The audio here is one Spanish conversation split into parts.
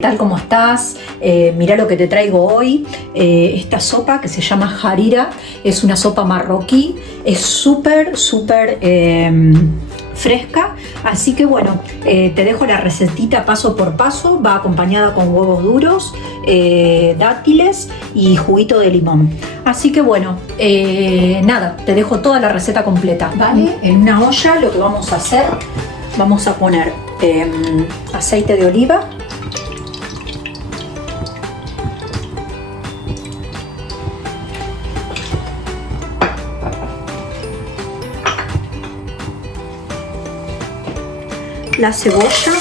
¿Qué tal? ¿Cómo estás? Mira lo que te traigo hoy. Esta sopa que se llama harira es una sopa marroquí, es súper fresca, así que bueno, te dejo la recetita paso por paso. Va acompañada con huevos duros, dátiles y juguito de limón. Así que bueno, nada, te dejo toda la receta completa, ¿vale? En una olla lo que vamos a hacer, vamos a poner aceite de oliva, la cebolla,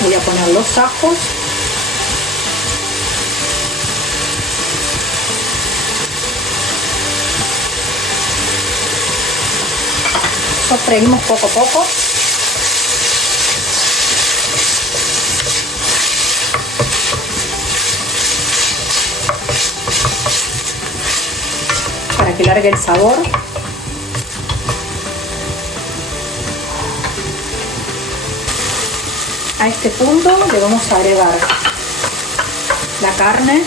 voy a poner los ajos, sofreímos poco a poco. Para que largue el sabor. A este punto le vamos a agregar la carne,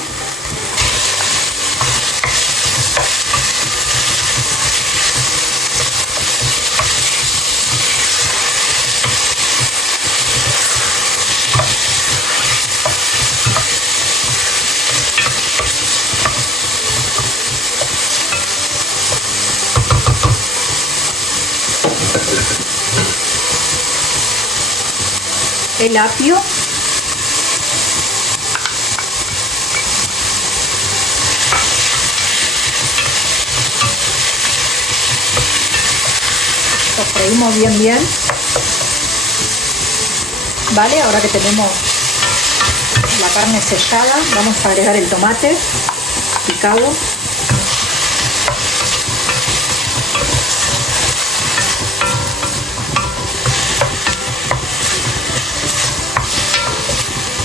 el apio, sofreímos bien. Vale, ahora que tenemos la carne sellada, vamos a agregar el tomate picado,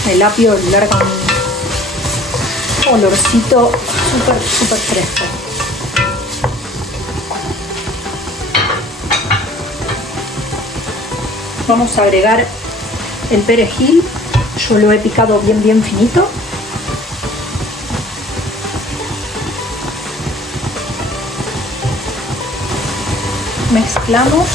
el apio larga un olorcito súper fresco. Vamos a agregar el perejil, yo lo he picado bien finito. Mezclamos.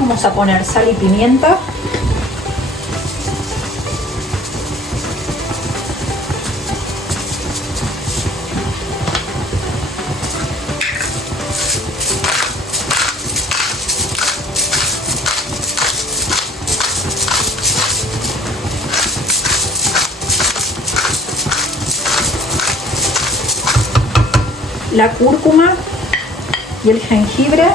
Vamos a poner sal y pimienta. La cúrcuma y el jengibre.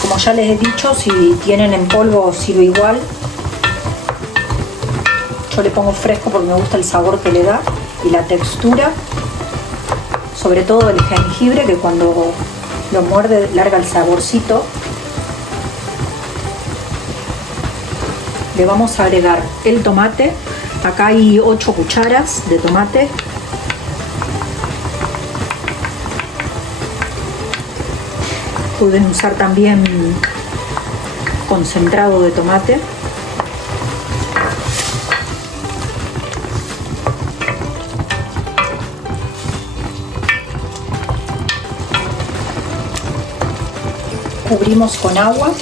Como ya les he dicho, si tienen en polvo sirve igual. Yo le pongo fresco porque me gusta el sabor que le da y la textura, sobre todo el jengibre, que cuando lo muerde larga el saborcito. Le vamos a agregar el tomate. Acá hay 8 cucharas de tomate. Pueden usar también concentrado de tomate. Cubrimos con agua.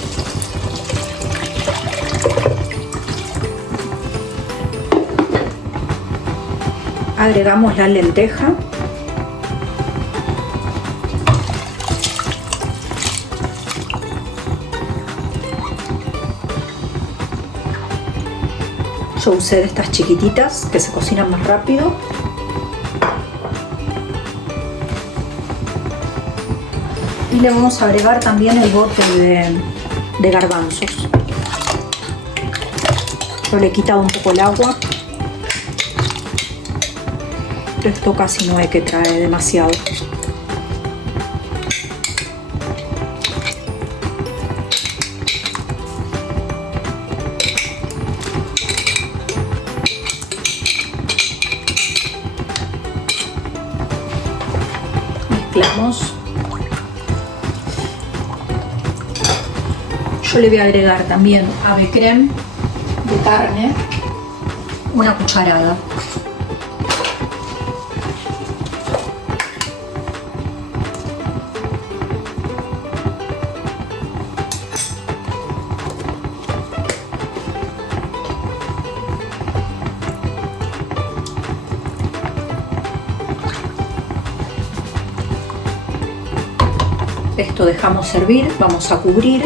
Agregamos la lenteja. Yo usé de estas chiquititas que se cocinan más rápido. Y le vamos a agregar también el bote de garbanzos. Yo le he quitado un poco el agua pero esto casi no hay que traer demasiado. Mezclamos. Yo le voy a agregar también ave creme de carne, una cucharada. Esto dejamos hervir, vamos a cubrir.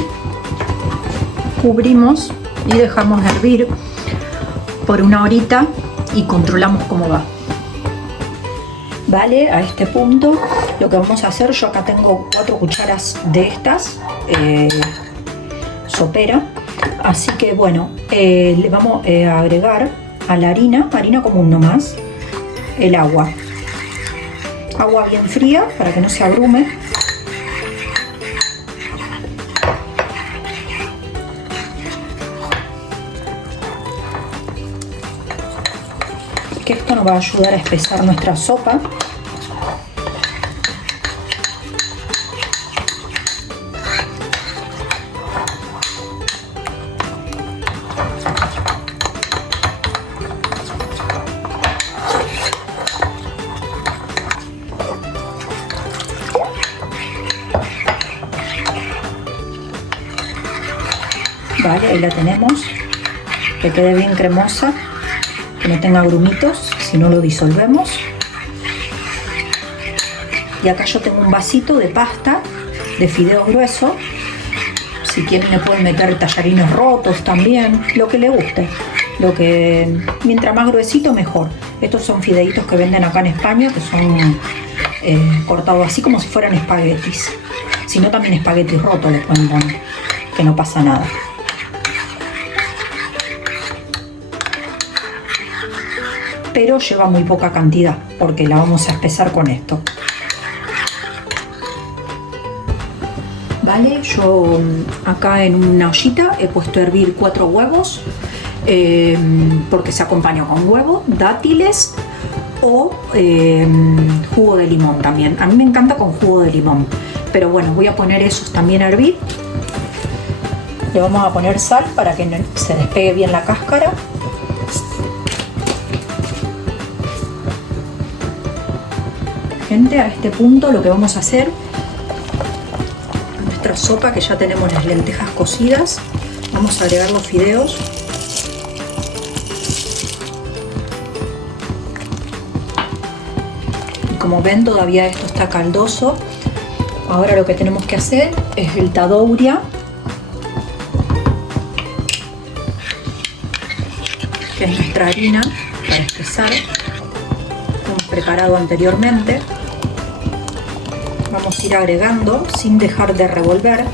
Cubrimos y dejamos hervir por una horita y controlamos cómo va. Vale, a este punto lo que vamos a hacer, yo acá tengo 4 cucharas de estas sopera, así que bueno, le vamos a agregar a la harina común nomás, el agua bien fría para que no se agrume. Que esto nos va a ayudar a espesar nuestra sopa. Vale, ahí la tenemos, que quede bien cremosa, que no tenga grumitos, si no lo disolvemos. Y acá yo tengo un vasito de pasta de fideos gruesos. Si quieren le pueden meter tallarines rotos también, lo que le guste. Mientras más gruesito mejor. Estos son fideitos que venden acá en España, que son cortados así como si fueran espaguetis. Si no, también espaguetis rotos les pueden poner, que no pasa nada. Pero lleva muy poca cantidad porque la vamos a espesar con esto. Vale, yo acá en una ollita he puesto a hervir 4 huevos porque se acompaña con huevo, dátiles o jugo de limón también. A mí me encanta con jugo de limón, pero bueno, voy a poner esos también a hervir. Le vamos a poner sal para que se despegue bien la cáscara. Gente, a este punto lo que vamos a hacer, nuestra sopa, que ya tenemos las lentejas cocidas, vamos a agregar los fideos. Y como ven, todavía esto está caldoso. Ahora lo que tenemos que hacer es el tadouria, que es nuestra harina para espesar, hemos preparado anteriormente. Vamos a ir agregando sin dejar de revolver,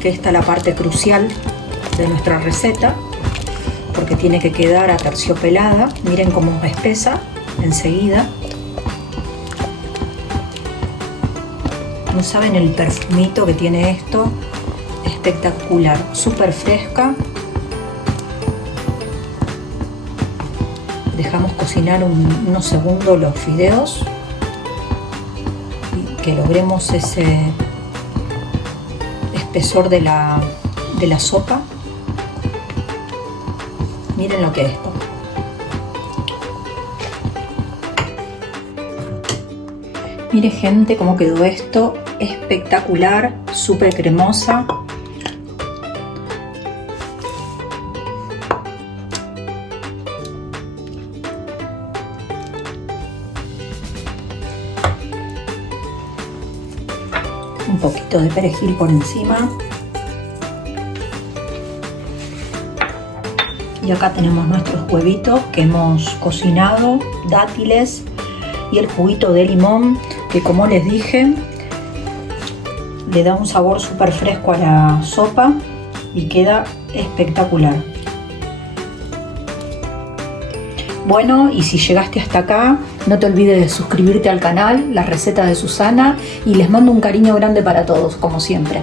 que esta es la parte crucial de nuestra receta, porque tiene que quedar aterciopelada. Miren cómo espesa enseguida. No saben el perfumito que tiene esto, espectacular, súper fresca. Dejamos cocinar unos segundos los fideos y que logremos ese espesor de la sopa. Miren lo que es esto. Miren, gente, cómo quedó esto, espectacular, súper cremosa. Un poquito de perejil por encima. Y acá tenemos nuestros huevitos que hemos cocinado, dátiles y el juguito de limón, que como les dije le da un sabor súper fresco a la sopa y queda espectacular. Bueno, y si llegaste hasta acá, no te olvides de suscribirte al canal, las recetas de Susana, y les mando un cariño grande para todos, como siempre.